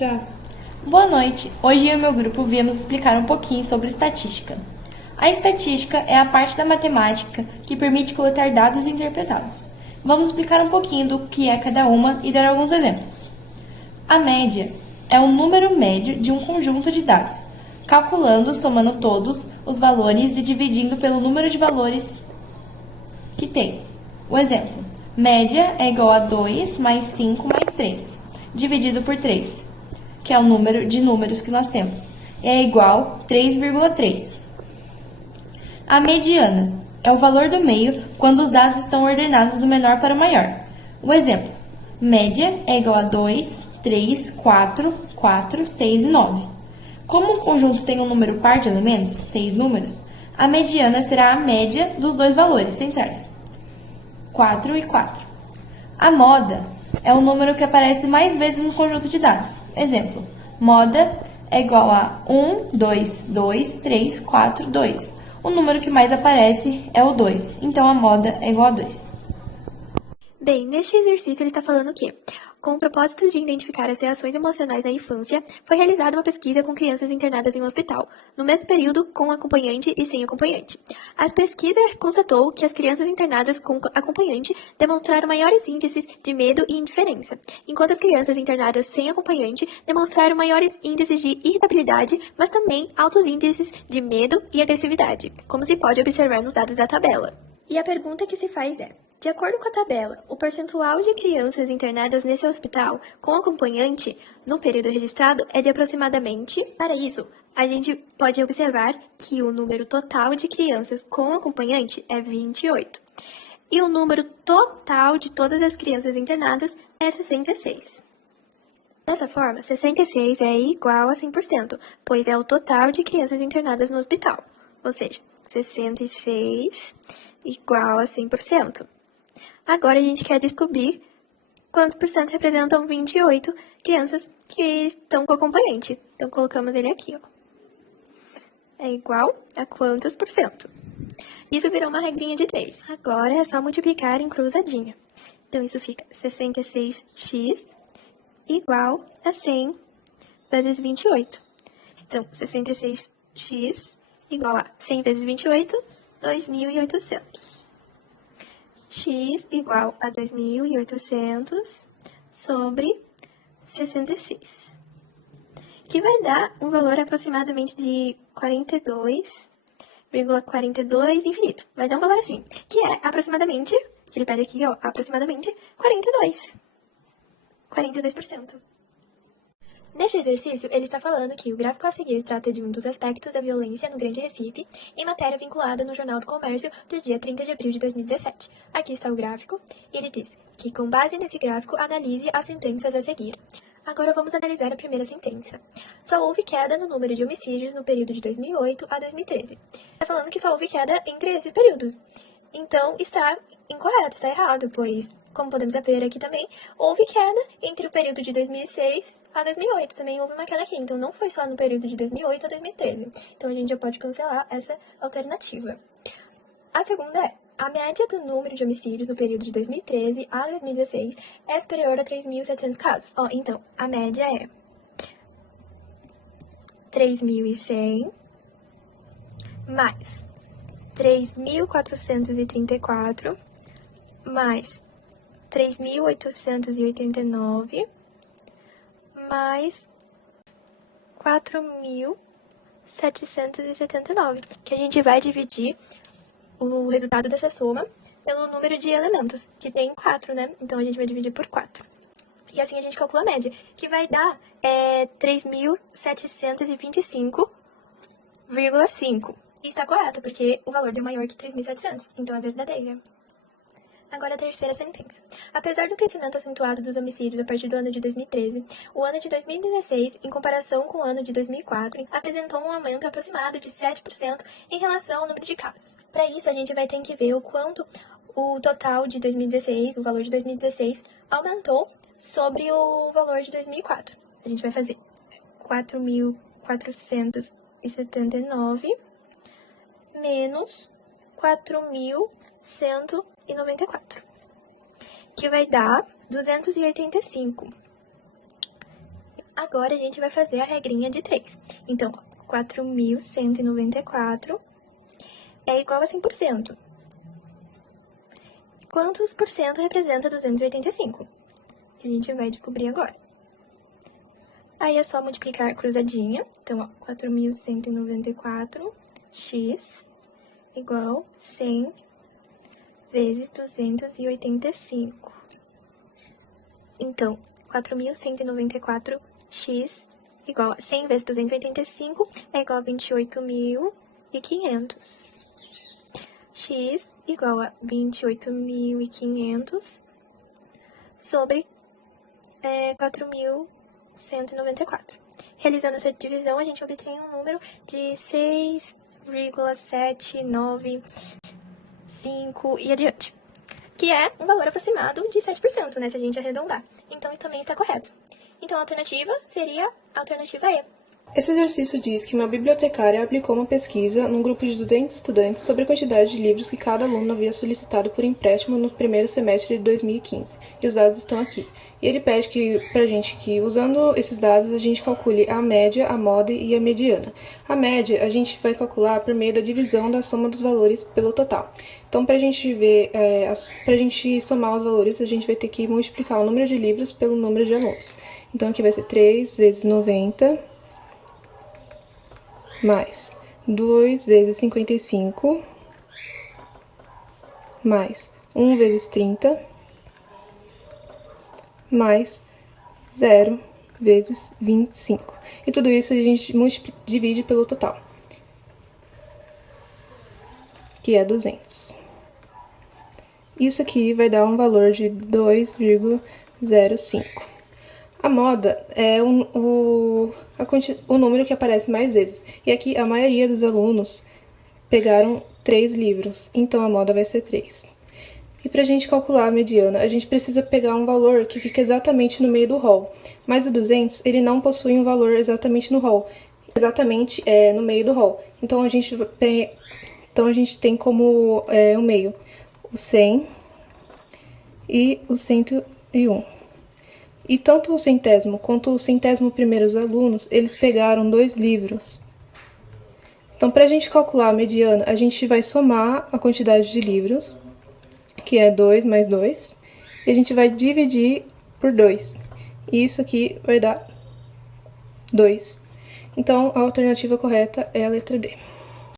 Já. Boa noite! Hoje eu e meu grupo viemos explicar um pouquinho sobre estatística. A estatística é a parte da matemática que permite coletar dados e interpretá-los. Vamos explicar um pouquinho do que é cada uma e dar alguns exemplos. A média é um número médio de um conjunto de dados, calculando, somando todos os valores e dividindo pelo número de valores que tem. O exemplo: média é igual a 2 mais 5 mais 3, dividido por 3, que é o número de números que nós temos, é igual a 3,3. A mediana é o valor do meio quando os dados estão ordenados do menor para o maior. O exemplo: média é igual a 2, 3, 4, 4, 6 e 9. Como um conjunto tem um número par de elementos, 6 números, a mediana será a média dos dois valores centrais, 4 e 4. A moda é o número que aparece mais vezes no conjunto de dados. Exemplo: moda é igual a 1, 2, 2, 3, 4, 2. O número que mais aparece é o 2, então a moda é igual a 2. Bem, neste exercício ele está falando que, com o propósito de identificar as reações emocionais na infância, foi realizada uma pesquisa com crianças internadas em um hospital, no mesmo período com acompanhante e sem acompanhante. A pesquisa constatou que as crianças internadas com acompanhante demonstraram maiores índices de medo e indiferença, enquanto as crianças internadas sem acompanhante demonstraram maiores índices de irritabilidade, mas também altos índices de medo e agressividade, como se pode observar nos dados da tabela. E a pergunta que se faz é: de acordo com a tabela, o percentual de crianças internadas nesse hospital com acompanhante no período registrado é de aproximadamente. Para isso, a gente pode observar que o número total de crianças com acompanhante é 28. E o número total de todas as crianças internadas é 66. Dessa forma, 66 é igual a 100%, pois é o total de crianças internadas no hospital. Ou seja, 66 igual a 100%. Agora a gente quer descobrir quantos por cento representam 28 crianças que estão com acompanhante. Então, colocamos ele aqui, ó. É igual a quantos por cento? Isso virou uma regrinha de 3. Agora é só multiplicar em cruzadinha. Então, isso fica 66x igual a 100 vezes 28. Então, 66x igual a 100 vezes 28, 2.800. X igual a 2.800 sobre 66, que vai dar um valor aproximadamente de 42,42 infinito. Vai dar um valor assim, que é aproximadamente, que ele pede aqui, ó, aproximadamente 42%. Neste exercício, ele está falando que o gráfico a seguir trata de um dos aspectos da violência no Grande Recife, em matéria vinculada no Jornal do Comércio do dia 30 de abril de 2017. Aqui está o gráfico, e ele diz que, com base nesse gráfico, analise as sentenças a seguir. Agora vamos analisar a primeira sentença. Só houve queda no número de homicídios no período de 2008 a 2013. Está falando que só houve queda entre esses períodos. Então, está incorreto, está errado, pois, como podemos ver aqui também, houve queda entre o período de 2006 a 2008. Também houve uma queda aqui, então não foi só no período de 2008 a 2013. Então, a gente já pode cancelar essa alternativa. A segunda é: a média do número de homicídios no período de 2013 a 2016 é superior a 3.700 casos. Então, a média é 3.100 mais 3.434 mais 3.889 mais 4.779, que a gente vai dividir o resultado dessa soma pelo número de elementos, que tem 4, né? Então, a gente vai dividir por 4. E assim a gente calcula a média, que vai dar 3.725,5. E está correto, porque o valor deu maior que 3.700, então é verdadeira. Agora a terceira sentença. Apesar do crescimento acentuado dos homicídios a partir do ano de 2013, o ano de 2016, em comparação com o ano de 2004, apresentou um aumento aproximado de 7% em relação ao número de casos. Para isso, a gente vai ter que ver o quanto o total de 2016, o valor de 2016, aumentou sobre o valor de 2004. A gente vai fazer 4.479 menos 4.194, que vai dar 285. Agora a gente vai fazer a regrinha de 3. Então, 4.194 é igual a 100%. Quantos por cento representa 285? Que a gente vai descobrir agora. Aí é só multiplicar cruzadinha. Então, ó, 4.194x igual 100 vezes 285. Então, 4.194x igual a 100 vezes 285 é igual a 28.500. X igual a 28.500 sobre 4.194. Realizando essa divisão, a gente obtém um número de 6,795 e adiante, que é um valor aproximado de 7%, né, se a gente arredondar. Então, isso também está correto. Então, a alternativa seria a alternativa E. Esse exercício diz que uma bibliotecária aplicou uma pesquisa num grupo de 200 estudantes sobre a quantidade de livros que cada aluno havia solicitado por empréstimo no primeiro semestre de 2015. E os dados estão aqui. E ele pede pra gente que, usando esses dados, a gente calcule a média, a moda e a mediana. A média a gente vai calcular por meio da divisão da soma dos valores pelo total. Então, pra gente somar os valores, a gente vai ter que multiplicar o número de livros pelo número de alunos. Então, aqui vai ser 3 vezes 90... mais 2 vezes 55, mais 1 vezes 30, mais 0 vezes 25. E tudo isso a gente divide pelo total, que é 200. Isso aqui vai dar um valor de 2,05. A moda é o número que aparece mais vezes. E aqui a maioria dos alunos pegaram 3 livros, então a moda vai ser 3. E para a gente calcular a mediana, a gente precisa pegar um valor que fica exatamente no meio do rol. Mas o 200, ele não possui um valor exatamente no rol. Exatamente no meio do rol. Então a gente tem como o meio o 100 e o 101. E tanto o centésimo quanto o 101º alunos, eles pegaram 2 livros. Então, para a gente calcular a mediana, a gente vai somar a quantidade de livros, que é 2 mais 2, e a gente vai dividir por 2. E isso aqui vai dar 2. Então, a alternativa correta é a letra D.